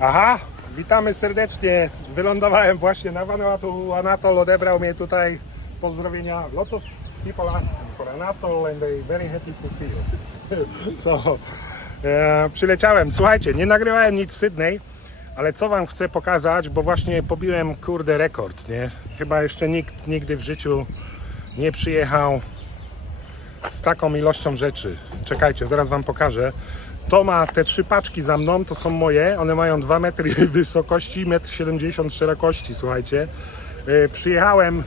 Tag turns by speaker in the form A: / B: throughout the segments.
A: Aha, witamy serdecznie. Wylądowałem właśnie na Vanuatu. Anatol odebrał mnie tutaj. Pozdrowienia. Lots of people asking for Anatol and they very happy to see you. So, e, przyleciałem. Słuchajcie, nie nagrywałem nic z Sydney, ale co wam chcę pokazać, bo właśnie pobiłem kurde rekord, nie? Chyba jeszcze nikt nigdy w życiu nie przyjechał z taką ilością rzeczy. Czekajcie, zaraz wam pokażę. To ma te trzy paczki za mną, to są moje. One mają 2 metry wysokości, 1,70 m szerokości, słuchajcie. Yy, Przyjechałem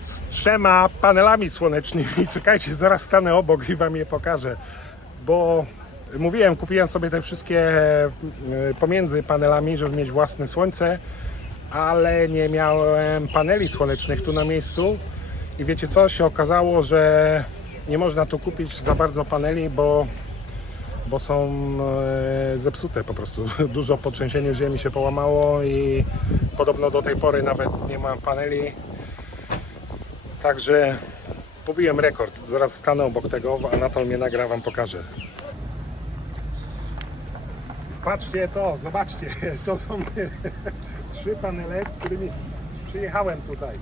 A: z trzema panelami słonecznymi. Czekajcie, zaraz stanę obok i wam je pokażę. Bo mówiłem, kupiłem sobie te wszystkie e, pomiędzy panelami, żeby mieć własne słońce, ale nie miałem paneli słonecznych tu na miejscu. I wiecie co, się okazało, że nie można tu kupić za bardzo paneli, bo, bo są e, zepsute po prostu. Dużo potrzęsienie ziemi się połamało i podobno do tej pory nawet nie mam paneli. Także pobiłem rekord. Zaraz stanę obok tego, Anatol mnie nagra, wam pokażę. Patrzcie to, zobaczcie, to są trzy panele, z którymi przyjechałem tutaj.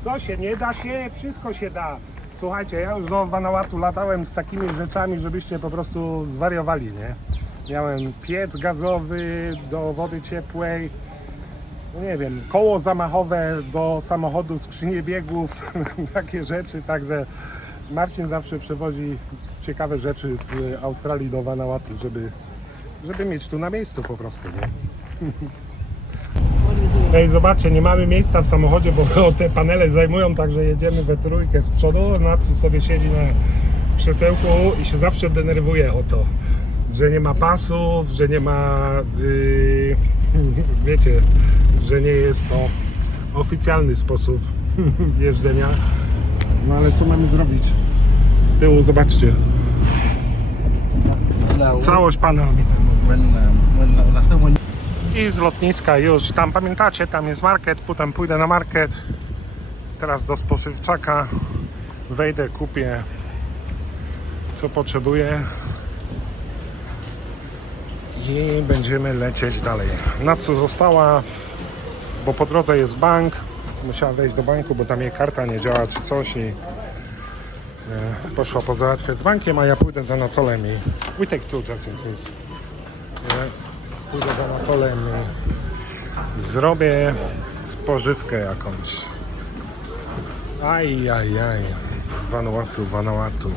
A: Co się nie da się, wszystko się da. Słuchajcie, ja już do Vanuatu latałem z takimi rzeczami, żebyście po prostu zwariowali, nie? Miałem piec gazowy do wody ciepłej, no nie wiem, koło zamachowe do samochodu, skrzynię biegów, takie rzeczy, także Marcin zawsze przewozi ciekawe rzeczy z Australii do Vanuatu, żeby, żeby mieć tu na miejscu po prostu, nie? Ej, zobaczcie, nie mamy miejsca w samochodzie, bo te panele zajmują, także jedziemy we trójkę z przodu. Natsu sobie siedzi na krzesełku i się zawsze denerwuje o to, że nie ma pasów, że nie ma, yy, wiecie, że nie jest to oficjalny sposób jeżdżenia. No ale co mamy zrobić? Z tyłu zobaczcie, całość panel widzę. I z lotniska już, tam pamiętacie, tam jest market, potem pójdę na market, teraz do spożywczaka, wejdę, kupię co potrzebuję. I będziemy lecieć dalej. Na co została, bo po drodze jest bank, musiała wejść do banku, bo tam jej karta nie działa czy coś i e, poszła pozałatwiać z bankiem, a ja pójdę za Anatolem i we take two just in case. Pójdę za Anatolem i zrobię spożywkę jakąś. Aj, aj, aj. Vanuatu, Vanuatu.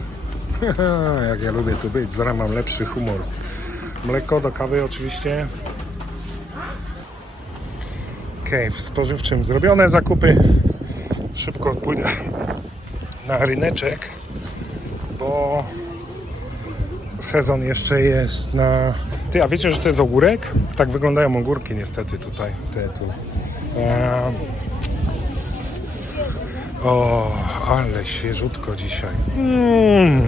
A: Jak ja lubię tu być, zaraz mam lepszy humor. Mleko do kawy oczywiście. Okej, w spożywczym zrobione zakupy. Szybko pójdę na ryneczek, bo sezon jeszcze jest na... Ty, a wiecie, że to jest ogórek? Tak wyglądają ogórki niestety tutaj. Te, tu. Eee... O, ale świeżutko dzisiaj. Mm.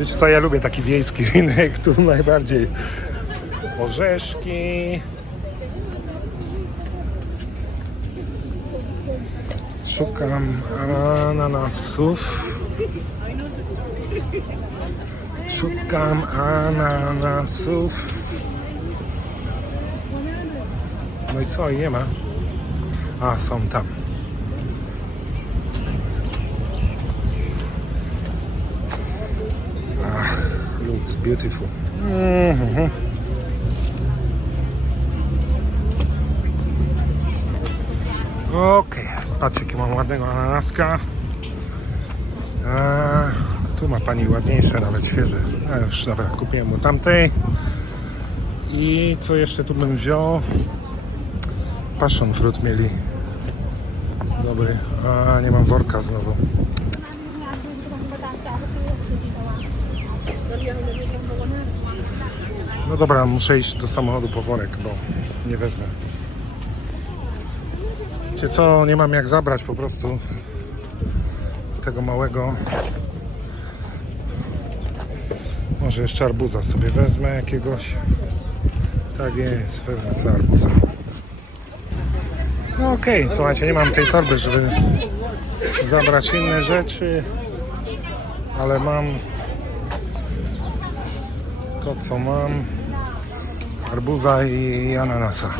A: Wiecie co, ja lubię taki wiejski rynek tu najbardziej. Orzeszki. Szukam ananasów. Szukam ananasów. No i co? Nie ma. A, są tam. Ach, looks beautiful. Mhm. Okej, patrzcie jaki mam ładnego ananaska. Eee, tu ma pani ładniejsze, nawet świeże. Już dobra, kupiłem mu tamtej. I co jeszcze tu bym wziął? Passion fruit mieli. Dobry. A nie mam worka znowu. No dobra, muszę iść do samochodu po worek, bo nie wezmę. Wiecie co, nie mam jak zabrać po prostu tego małego. Może jeszcze arbuza sobie wezmę jakiegoś. Tak jest, wezmę sobie arbuza. No okej, słuchajcie, nie mam tej torby, żeby zabrać inne rzeczy, ale mam to co mam. arbuza i ananasa.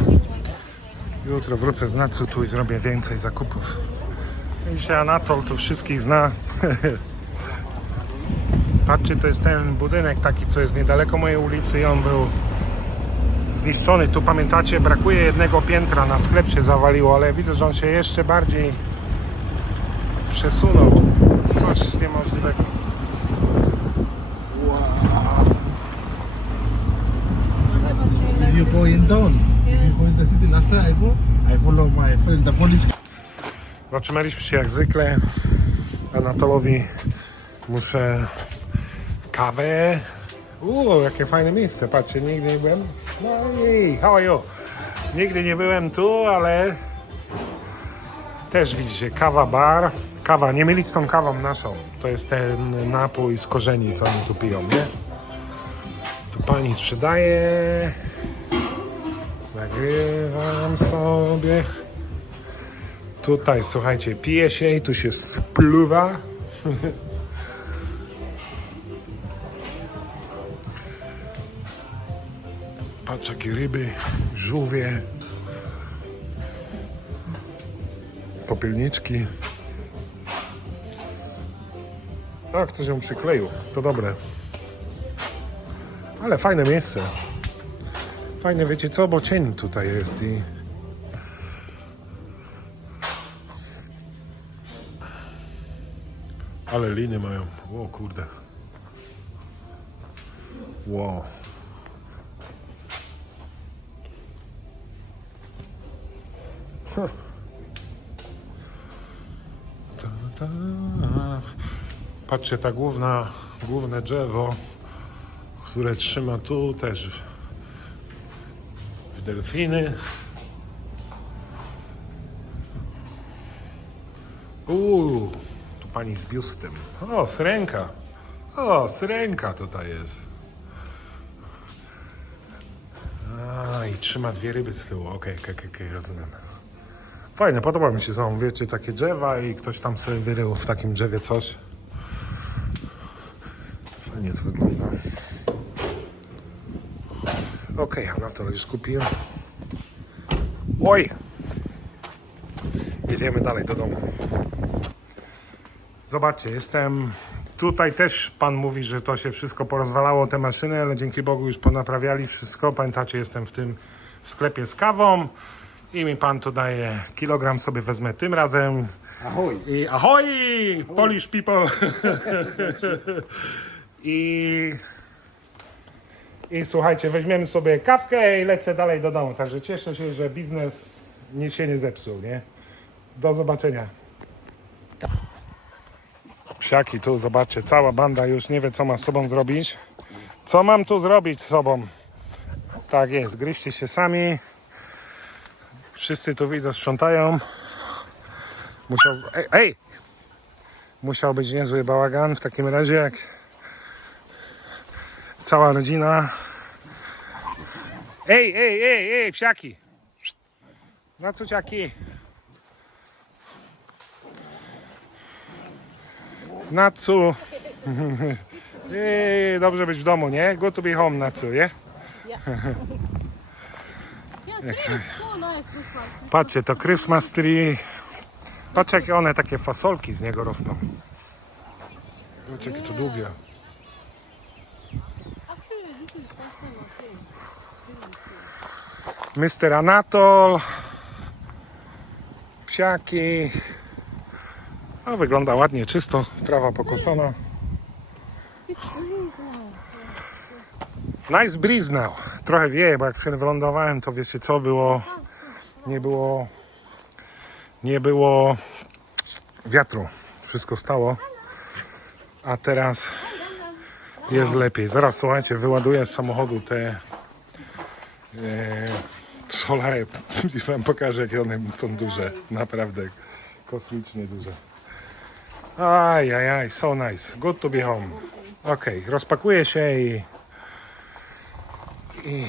A: Jutro wrócę z Natsu tu i zrobię więcej zakupów. Się Anatol tu wszystkich zna. Patrzcie, to jest ten budynek taki, co jest niedaleko mojej ulicy i on był zniszczony. Tu pamiętacie, brakuje jednego piętra, na sklep się zawaliło, ale widzę, że on się jeszcze bardziej przesunął. Coś niemożliwego.
B: If you go in town, if you go in the city, last time I go, I follow my friend, the police.
A: Zatrzymaliśmy się jak zwykle. Anatolowi muszę kawę. Uuu, jakie fajne miejsce. Patrzcie, nigdy nie byłem. No i how are you? Nigdy nie byłem tu, ale też widzicie, kawa bar. Kawa, nie mylić z tą kawą naszą. To jest ten napój z korzeni, co oni tu piją, nie? Tu pani sprzedaje. Nagrywam sobie. Tutaj, słuchajcie, pije się i tu się spluwa. Patrz jakie ryby, żółwie, popielniczki. A, ktoś ją przykleił, to dobre. Ale fajne miejsce. Fajne, wiecie co, bo cień tutaj jest i... Ale liny mają. O kurde. Wow. Patrzcie, ta główna, główne drzewo, które trzyma tu też w, delfiny. Uuu, tu pani z biustem. O, syrenka. O, syrenka tutaj jest. A, i trzyma dwie ryby z tyłu. Okej, okej, okej, okej, rozumiem. Fajne, podoba mi się są, wiecie, takie drzewa i ktoś tam sobie wyrył w takim drzewie coś. Fajnie to wygląda. Okej, okay, na to już kupiłem. Oj! Jedziemy dalej do domu. Zobaczcie, jestem tutaj też pan mówi, że to się wszystko porozwalało te maszyny, ale dzięki Bogu już ponaprawiali wszystko. Pamiętacie, jestem w tym sklepie z kawą i mi pan tu daje kilogram sobie wezmę tym razem.
B: Ahoy.
A: I ahoj, Polish people. I i słuchajcie, weźmiemy sobie kawkę i lecę dalej do domu. Także cieszę się, że biznes nie się nie zepsuł, nie? Do zobaczenia. Psiaki tu, zobaczcie, cała banda już nie wie, co ma z sobą zrobić. Co mam tu zrobić z sobą? Tak jest, gryźcie się sami. Wszyscy tu widzę, sprzątają. Musiał... Ej, ej! Musiał być niezły bałagan w takim razie, jak cała rodzina. Ej, ej, ej, ej, psiaki! Na co ciaki? Natsu. Ej, dobrze być w domu, nie? Good to be home, Natsu, nie?
C: Yeah,
A: Patrzcie, to Christmas tree. Patrz jakie one takie fasolki z niego rosną. Patrz jakie to długie. Mr. Anatol. Psiaki. A wygląda ładnie, czysto. Trawa pokosona.
C: It's breeze now.
A: Nice breeze now. Trochę wieje, bo jak przed wylądowałem, to wiecie co było. Nie było. Nie było wiatru. Wszystko stało. A teraz jest lepiej. Zaraz słuchajcie, wyładuję z samochodu te e, solary i wam pokażę, jakie one są duże. Naprawdę kosmicznie duże. Aj, aj, aj, so nice. Good to be home. Okej, rozpakuję się i
C: i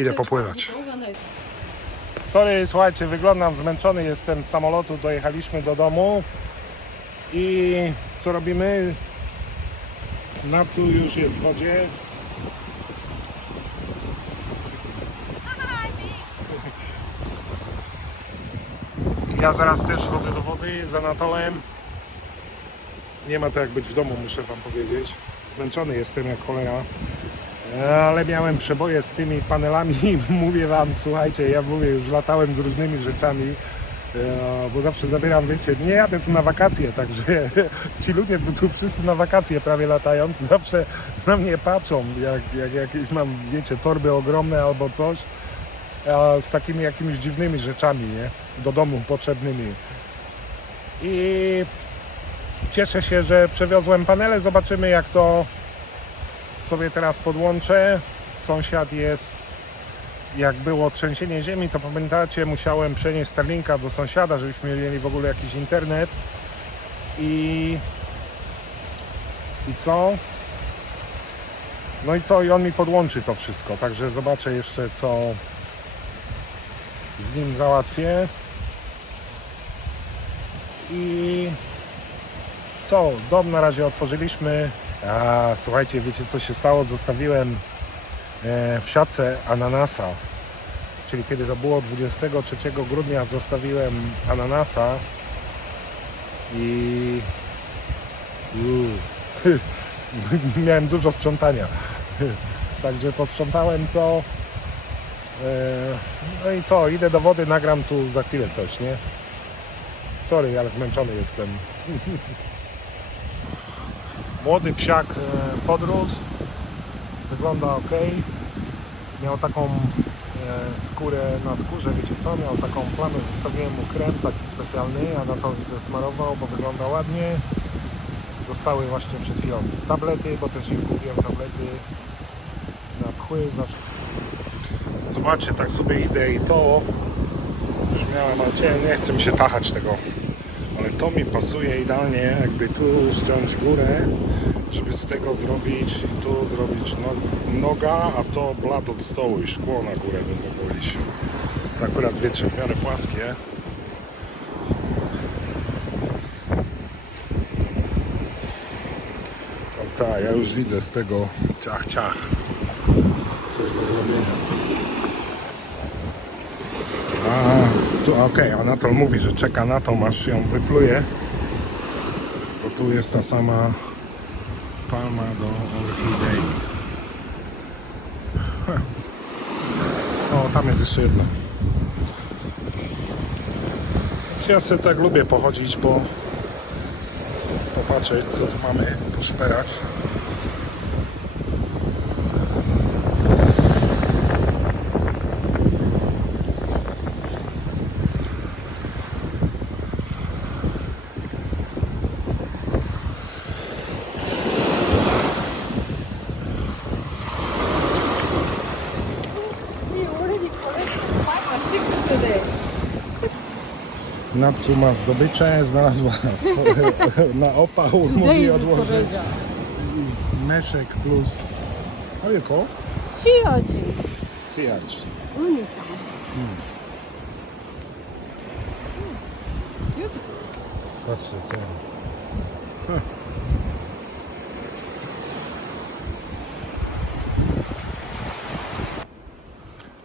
A: idę popływać. Sorry, słuchajcie, wyglądam zmęczony, jestem z samolotu, dojechaliśmy do domu i co robimy? Nacu już jest w wodzie. Ja zaraz też chodzę do wody z Anatolem. Nie ma to jak być w domu, muszę wam powiedzieć. Zmęczony jestem jak cholera. Ale miałem przeboje z tymi panelami i mówię wam, słuchajcie, ja mówię, już latałem z różnymi rzeczami, e, bo zawsze zabieram, wiecie, nie jadę tu na wakacje, także ci ludzie tu wszyscy na wakacje prawie latają, zawsze na mnie patrzą, jak, jak jakieś mam, wiecie, torby ogromne albo coś, z takimi jakimiś dziwnymi rzeczami, nie, do domu potrzebnymi. I cieszę się, że przewiozłem panele, zobaczymy jak to sobie teraz podłączę. Sąsiad jest, jak było trzęsienie ziemi, to pamiętacie, musiałem przenieść Starlinka do sąsiada, żebyśmy mieli w ogóle jakiś internet. I, i co? No i co? I on mi podłączy to wszystko, także zobaczę jeszcze co z nim załatwię. I co? Dom na razie otworzyliśmy. A słuchajcie, wiecie co się stało? Zostawiłem e, w siatce ananasa. Czyli kiedy to było 23 grudnia zostawiłem ananasa i miałem dużo sprzątania. Także posprzątałem to. E, No i co, idę do wody, nagram tu za chwilę coś, nie? Sorry, ale zmęczony jestem. Młody psiak e, podrósł. Wygląda ok. Miał taką e, skórę na skórze, wiecie co? Miał taką plamę, zostawiłem mu krem taki specjalny, a na to widzę smarował, bo wygląda ładnie. Dostały właśnie przed chwilą tablety, bo też im kupiłem tablety na pchły zawsze. Zobaczcie, tak sobie idę i to już miałem, ale nie chcę mi się tachać tego. Ale to mi pasuje idealnie, jakby tu ściąć górę, żeby z tego zrobić, tu zrobić no, noga, a to blat od stołu i szkło na górę by mogło iść. To akurat wiecie, w miarę płaskie. O tak, ja już widzę z tego ciach, ciach. Coś do zrobienia. A, tu okej, Anatol mówi, że czeka na to, aż ją wypluje. Bo tu jest ta sama palma do orchidei. O, tam jest jeszcze jedna. Ja sobie tak lubię pochodzić, po popatrzeć co tu mamy, poszperać. Natsu ma zdobycze, znalazła na opał, mówi
C: powiedział.
A: meszek plus... A wieko?
C: Siodzi.
A: Siacz.
C: Unika.
A: Patrzcie, to.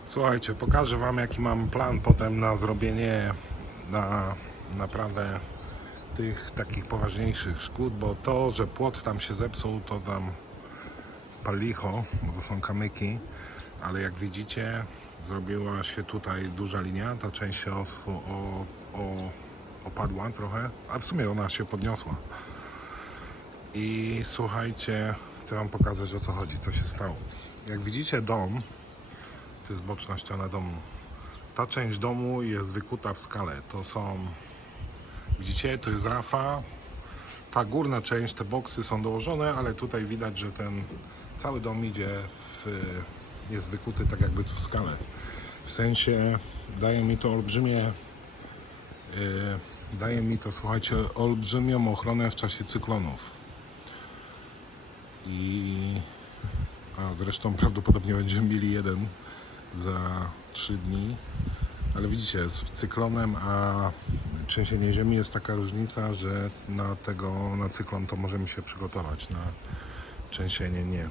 A: Słuchajcie, pokażę Wam jaki mam plan potem na zrobienie, na naprawę tych takich poważniejszych szkód, bo to, że płot tam się zepsuł, to tam palicho, bo to są kamyki, ale jak widzicie, zrobiła się tutaj duża linia, ta część się oswu, o, o, opadła trochę, a w sumie ona się podniosła. I słuchajcie, chcę Wam pokazać o co chodzi, co się stało. Jak widzicie dom, to jest boczna ściana domu. Ta część domu jest wykuta w skale. To są, widzicie, to jest rafa. Ta górna część, te boksy są dołożone, ale tutaj widać, że ten cały dom idzie w, jest wykuty tak jakby w skale. W sensie daje mi to olbrzymie yy, daje mi to, słuchajcie, olbrzymią ochronę w czasie cyklonów. I a zresztą prawdopodobnie będziemy mieli jeden za 3 dni. Ale widzicie, z cyklonem a trzęsienie ziemi jest taka różnica, że na tego, na cyklon to możemy się przygotować, na trzęsienie nie.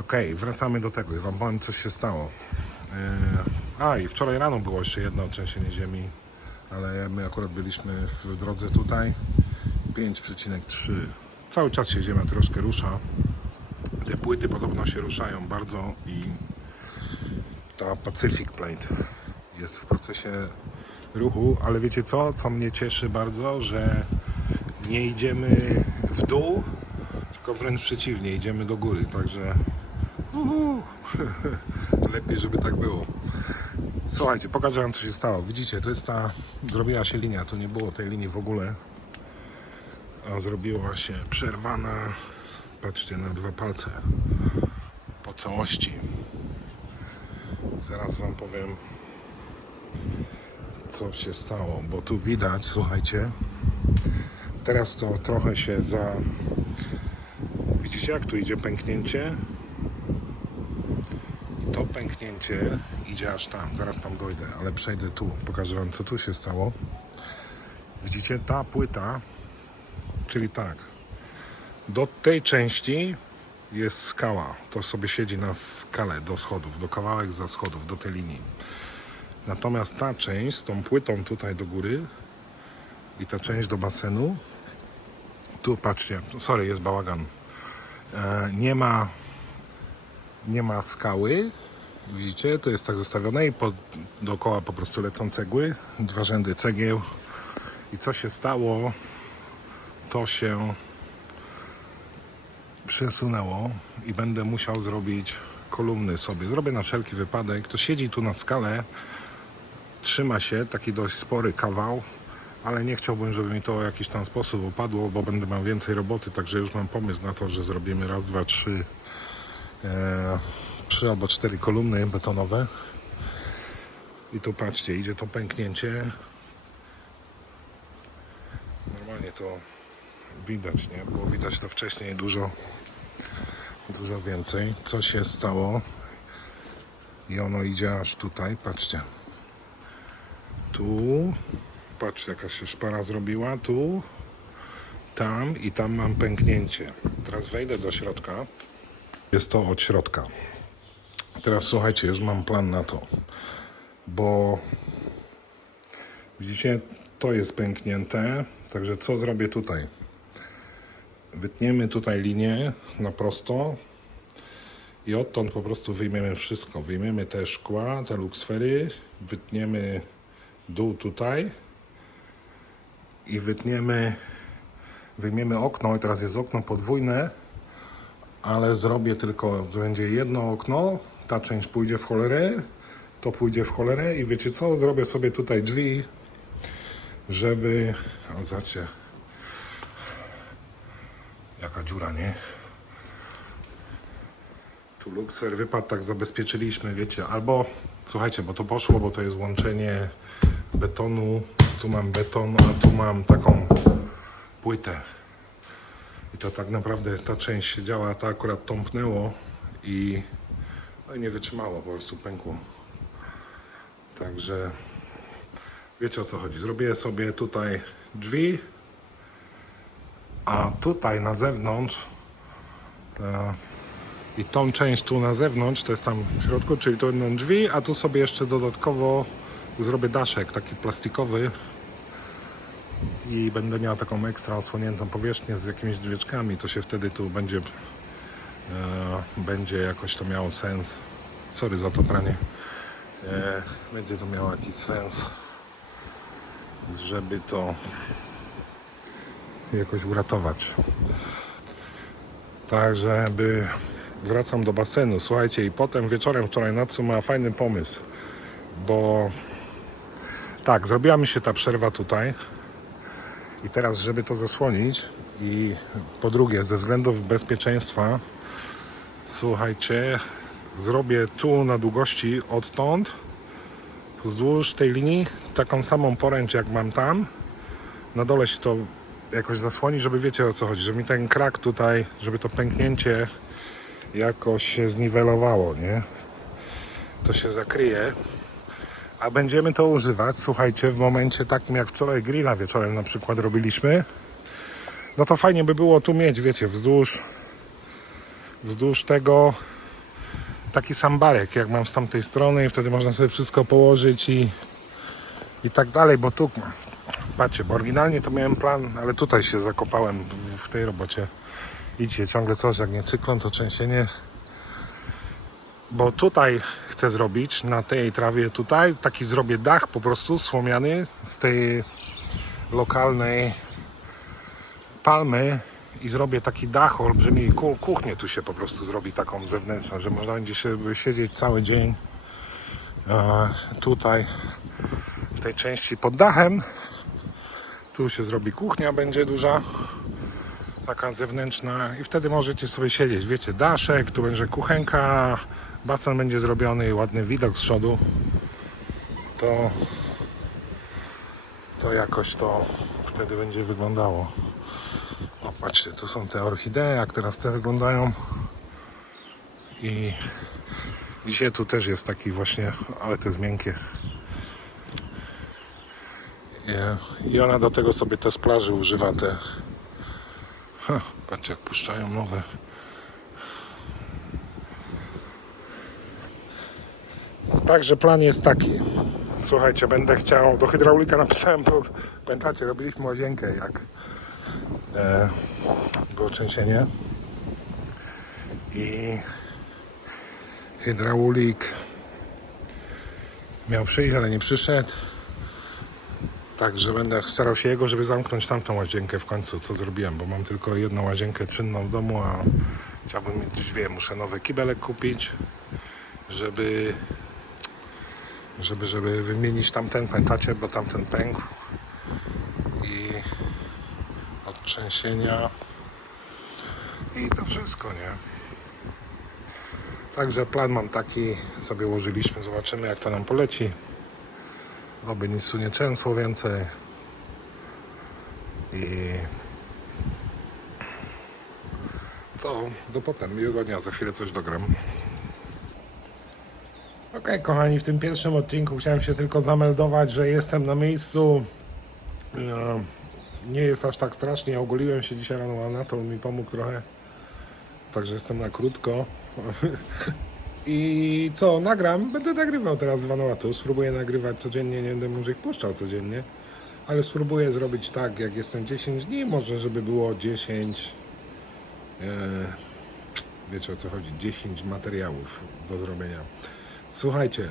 A: Okej, wracamy do tego i Wam powiem, co się stało. Yy, a, i wczoraj rano było jeszcze jedno trzęsienie ziemi, ale my akurat byliśmy w drodze tutaj 5,3. Cały czas się ziemia troszkę rusza. Te płyty podobno się ruszają bardzo i ta Pacific Plate jest w procesie ruchu, ale wiecie co? Co mnie cieszy bardzo, że nie idziemy w dół, tylko wręcz przeciwnie, idziemy do góry, także uhu, lepiej, żeby tak było. Słuchajcie, pokażę wam co się stało. Widzicie, to jest ta, zrobiła się linia, tu nie było tej linii w ogóle, a zrobiła się przerwana, patrzcie, na dwa palce po całości. Zaraz wam powiem co się stało, bo tu widać, słuchajcie, teraz to trochę się za... Widzicie jak tu idzie pęknięcie? I to pęknięcie idzie aż tam, zaraz tam dojdę, ale przejdę tu, pokażę wam co tu się stało. Widzicie, ta płyta, czyli tak, do tej części jest skała, to sobie siedzi na skalę do schodów, do kawałek za schodów, do tej linii. Natomiast ta część z tą płytą tutaj do góry i ta część do basenu, tu patrzcie, sorry, jest bałagan. E, nie ma nie ma skały. Widzicie, to jest tak zostawione i po, dookoła po prostu lecą cegły, dwa rzędy cegieł. I co się stało? To się przesunęło i będę musiał zrobić kolumny sobie. Zrobię na wszelki wypadek. To siedzi tu na skalę, trzyma się, taki dość spory kawał, ale nie chciałbym, żeby mi to w jakiś tam sposób opadło, bo będę miał więcej roboty, także już mam pomysł na to, że zrobimy raz, dwa, trzy, e, trzy albo cztery kolumny betonowe. I tu patrzcie, idzie to pęknięcie. Normalnie to widać, nie? Było widać to wcześniej dużo, dużo więcej. Co się stało? I ono idzie aż tutaj, patrzcie. Tu, patrzcie jaka się szpara zrobiła, tu, tam i tam mam pęknięcie. Teraz wejdę do środka. Jest to od środka. Teraz słuchajcie, już mam plan na to, bo widzicie, to jest pęknięte, także co zrobię tutaj? Wytniemy tutaj linię na prosto i odtąd po prostu wyjmiemy wszystko. Wyjmiemy te szkła, te luksfery, wytniemy dół tutaj i wytniemy, wyjmiemy okno. I teraz jest okno podwójne, ale zrobię tylko, że będzie jedno okno, ta część pójdzie w cholerę, to pójdzie w cholerę i wiecie co, zrobię sobie tutaj drzwi, żeby, o zobaczcie, jaka dziura, nie? Tu lukser wypadł, tak zabezpieczyliśmy, wiecie, albo, słuchajcie, bo to poszło, bo to jest łączenie betonu, tu mam beton, a tu mam taką płytę. I to tak naprawdę ta część się działa, ta akurat tąpnęło i, no i nie wytrzymało, po prostu pękło. Także wiecie o co chodzi. Zrobię sobie tutaj drzwi, a tutaj na zewnątrz i tą część tu na zewnątrz, to jest tam w środku, czyli to będą drzwi, a tu sobie jeszcze dodatkowo zrobię daszek taki plastikowy i będę miał taką ekstra osłoniętą powierzchnię z jakimiś drzwieczkami, to się wtedy tu będzie e, będzie jakoś to miało sens. Sorry za to pranie. E, będzie to miało jakiś sens, żeby to jakoś uratować. Także by wracam do basenu. Słuchajcie, i potem wieczorem wczoraj Natsu ma fajny pomysł, bo tak, zrobiła mi się ta przerwa tutaj. I teraz, żeby to zasłonić i po drugie, ze względów bezpieczeństwa, słuchajcie, zrobię tu na długości odtąd wzdłuż tej linii taką samą poręcz jak mam tam. Na dole się to jakoś zasłoni, żeby wiecie o co chodzi, żeby mi ten krak tutaj, żeby to pęknięcie jakoś się zniwelowało, nie? To się zakryje. A będziemy to używać, słuchajcie, w momencie takim jak wczoraj grilla wieczorem na przykład robiliśmy. No to fajnie by było tu mieć, wiecie, wzdłuż wzdłuż tego taki sam barek, jak mam z tamtej strony i wtedy można sobie wszystko położyć i i tak dalej, bo tu, patrzcie, bo oryginalnie to miałem plan, ale tutaj się zakopałem w- w tej robocie. Idzie ciągle coś, jak nie cyklon, to trzęsienie. Bo tutaj chcę zrobić, na tej trawie tutaj, taki zrobię dach po prostu słomiany z tej lokalnej palmy i zrobię taki dach olbrzymi, ku- kuchnię tu się po prostu zrobi taką zewnętrzną, że można będzie się siedzieć cały dzień e, tutaj w tej części pod dachem. Tu się zrobi kuchnia, będzie duża, taka zewnętrzna i wtedy możecie sobie siedzieć. Wiecie, daszek, tu będzie kuchenka, basen będzie zrobiony i ładny widok z przodu. To, to jakoś to wtedy będzie wyglądało. O, patrzcie, tu są te orchidee, jak teraz te wyglądają. I dzisiaj tu też jest taki właśnie, ale to jest miękkie. I- ona do tego sobie te z plaży używa te. Patrzcie, jak puszczają nowe. Także plan jest taki. Słuchajcie, będę chciał, do hydraulika napisałem, bo pamiętacie, robiliśmy łazienkę jak e, było trzęsienie i hydraulik miał przyjść, ale nie przyszedł. Także będę starał się jego, żeby zamknąć tamtą łazienkę w końcu, co zrobiłem, bo mam tylko jedną łazienkę czynną w domu, a chciałbym mieć drzwi, muszę nowy kibelek kupić, żeby żeby, żeby wymienić tamten, pamiętacie, bo tamten pękł i od trzęsienia i to wszystko, nie? Także plan mam taki, sobie ułożyliśmy, zobaczymy jak to nam poleci. Oby nic tu nie trzęsło więcej. I to do potem, miłego dnia, za chwilę coś dogram. Okej, kochani, w tym pierwszym odcinku chciałem się tylko zameldować, że jestem na miejscu. Nie jest aż tak strasznie. Ogoliłem się dzisiaj rano, Anatol mi pomógł trochę. Także jestem na krótko. I co, nagram? Będę nagrywał teraz z Vanuatu. Spróbuję nagrywać codziennie, nie będę może ich puszczał codziennie. Ale spróbuję zrobić tak, jak jestem 10 dni, może żeby było 10. E, wiecie o co chodzi? 10 materiałów do zrobienia. Słuchajcie,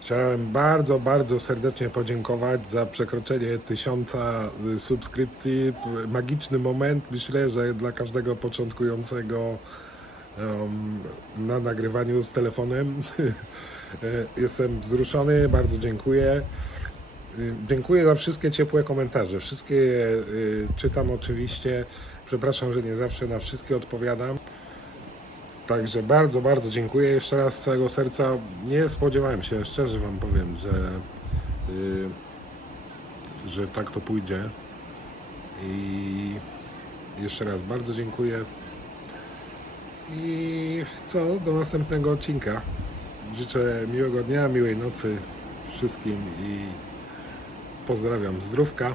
A: chciałem bardzo, bardzo serdecznie podziękować za przekroczenie tysiąca y, subskrypcji. Magiczny moment, myślę, że dla każdego początkującego na nagrywaniu z telefonem. E, Jestem wzruszony, bardzo dziękuję. Y, Dziękuję za wszystkie ciepłe komentarze. Wszystkie y, czytam oczywiście. Przepraszam, że nie zawsze na wszystkie odpowiadam. Także bardzo, bardzo dziękuję jeszcze raz z całego serca. Nie spodziewałem się, szczerze Wam powiem, że, y, że tak to pójdzie. I jeszcze raz bardzo dziękuję. I co, do następnego odcinka. Życzę miłego dnia, miłej nocy wszystkim i pozdrawiam. Zdrówka.